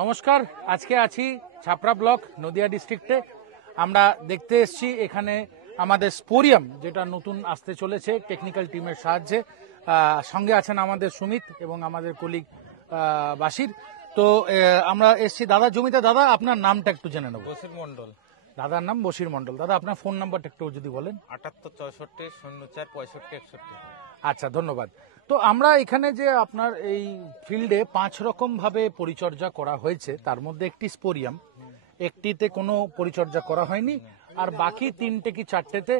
নমস্কার, আজকে আছি ছাপড়া ব্লক নদিয়া ডিস্ট্রিক্টে। আমরা দেখতে এসেছি এখানে আমাদের স্পোরিয়াম যেটা নতুন আসতে চলেছে টেকনিক্যাল টিমের সাহায্যে। সঙ্গে আছেন আমাদের সুমিত এবং আমাদের কলিগ বাসির। তো আমরা এসেছি দাদার জমিতে। দাদা, আপনার নামটা একটু জেনে নেব। বশির মন্ডল। দাদার নাম বশির মন্ডল। দাদা, আপনার ফোন নাম্বারটা একটু যদি বলেন। 78 64 04 65 61। আচ্ছা, ধন্যবাদ। তো আমরা এখানে যে আপনার এই ফিল্ডে 5 রকম ভাবে পরিচর্যা করা হয়েছে, তার মধ্যে একটি স্পোরিয়াম, একটিতে কোনো পরিচর্যা করা হয়নি, আর বাকি 3টে কি 4টেতে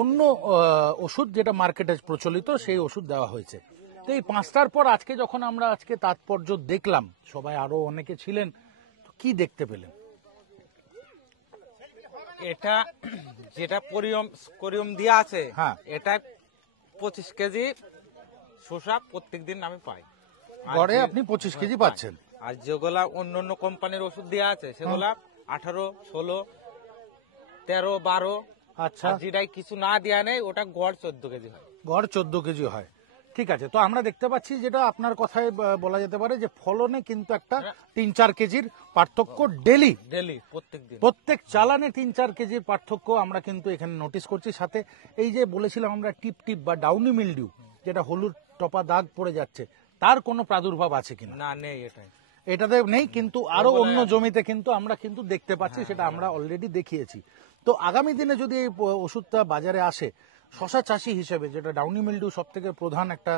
অন্য ওষুধ যেটা মার্কেটে প্রচলিত সেই ওষুধ দেওয়া হয়েছে। তো এই 5টার পর আজকে যখন আমরা আজকে তাৎপর্য দেখলাম, সবাই আরো অনেকে ছিলেন, তো কি দেখতে পেলেন? এটা যেটা কোরিয়াম দেওয়া আছে, হ্যাঁ, এটা 25 কেজি শসা প্রত্যেকদিন আমি পাই। গড়ে আপনি 25 কেজি পাচ্ছেন। আর যেগুলা অন্য অন্য কোম্পানির ওষুধ দেওয়া আছে সেগুলা 18, 16, 13, 12। আচ্ছা, যেটাই কিছু না দেওয়া নেই ওটা গড় 14 কেজি হয়। গড় 14 কেজি হয়। ঠিক আছে, তো আমরা দেখতে পাচ্ছি যেটা আপনার কথায় বলা যেতে পারে যে ফলনে কিন্তু একটা 3-4 কেজির পার্থক্য ডেলি প্রত্যেক চালানে 3-4 কেজির পার্থক্য আমরা কিন্তু এখানে নোটিস করছি। সাথে এই যে বলেছিলাম আমরা টিপ টিপ বা ডাউনি মিলডিউ, যেটা হলুদ টপা দাগ পড়ে যাচ্ছে, তার কোনো প্রাদুর্ভাব আছে কিনা? না, নেই। এটাতে নেই, কিন্তু আরো অন্য জমিতে কিন্তু আমরা কিন্তু দেখতে পাচ্ছি, সেটা আমরা অলরেডি দেখিয়েছি। তো আগামী দিনে যদি এই ওষুধটা বাজারে আসে, শশা চাষি হিসেবে যেটা ডাউনি মিলডিউ সব থেকে প্রধান একটা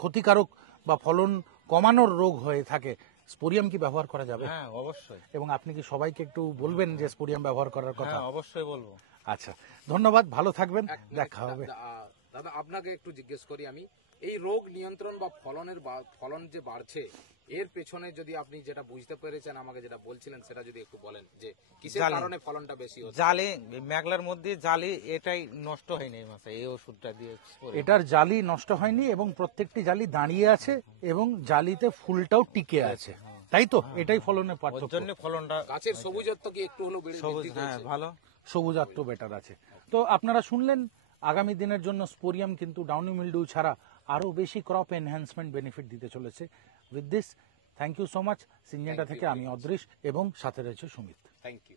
ক্ষতিকারক বা ফলন কমানোর রোগ হয়ে থাকে, স্পোরিয়াম কি ব্যবহার করা যাবে? হ্যাঁ, অবশ্যই। এবং আপনি কি সবাইকে একটু বলবেন যে স্পোরিয়াম ব্যবহার করার কথা? হ্যাঁ, অবশ্যই বলবো। আচ্ছা, ধন্যবাদ, ভালো থাকবেন, দেখা হবে। দাদা, আপনাকে একটু জিজ্ঞেস করি আমি, এই রোগ নিয়ন্ত্রণ বা ফলন যে বাড়ছে, এর পেছনে যদি আপনি যেটা বুঝতে পেরেছেন, আমাকে যেটা বলছিলেন সেটা যদি একটু বলেন যে কিসের কারণে ফলনটা বেশি হচ্ছে? জালি, মেঘলার মধ্যে জালি, এটাই নষ্ট হয়নি এই মাসে এই ওষুধটা দিয়ে। এটার জালি নষ্ট হয়নি এবং প্রত্যেকটি জালি দাঁড়িয়ে আছে এবং জালিতে ফুলটাও টিকে আছে, তাই তো? এটাই ফলনের পার্থক্য। জন্য ফলনটা, গাছের সবুজত্ব কি একটু হলো বৃদ্ধি হ্যাঁ, পেয়েছে? ভালো, সবুজাত্ম বেটার আছে। তো আপনারা শুনলেন, আগামী দিনের জন্য স্পোরিয়াম কিন্তু ডাউনি মিলডিউ ছাড়া আরো বেশি ক্রপ এনহ্যান্সমেন্ট বেনিফিট দিতে চলেছে। With this, thank you so much. Syngenta থেকে আমি অদৃশ এবং সাথে রয়েছে সুমিত। Thank you.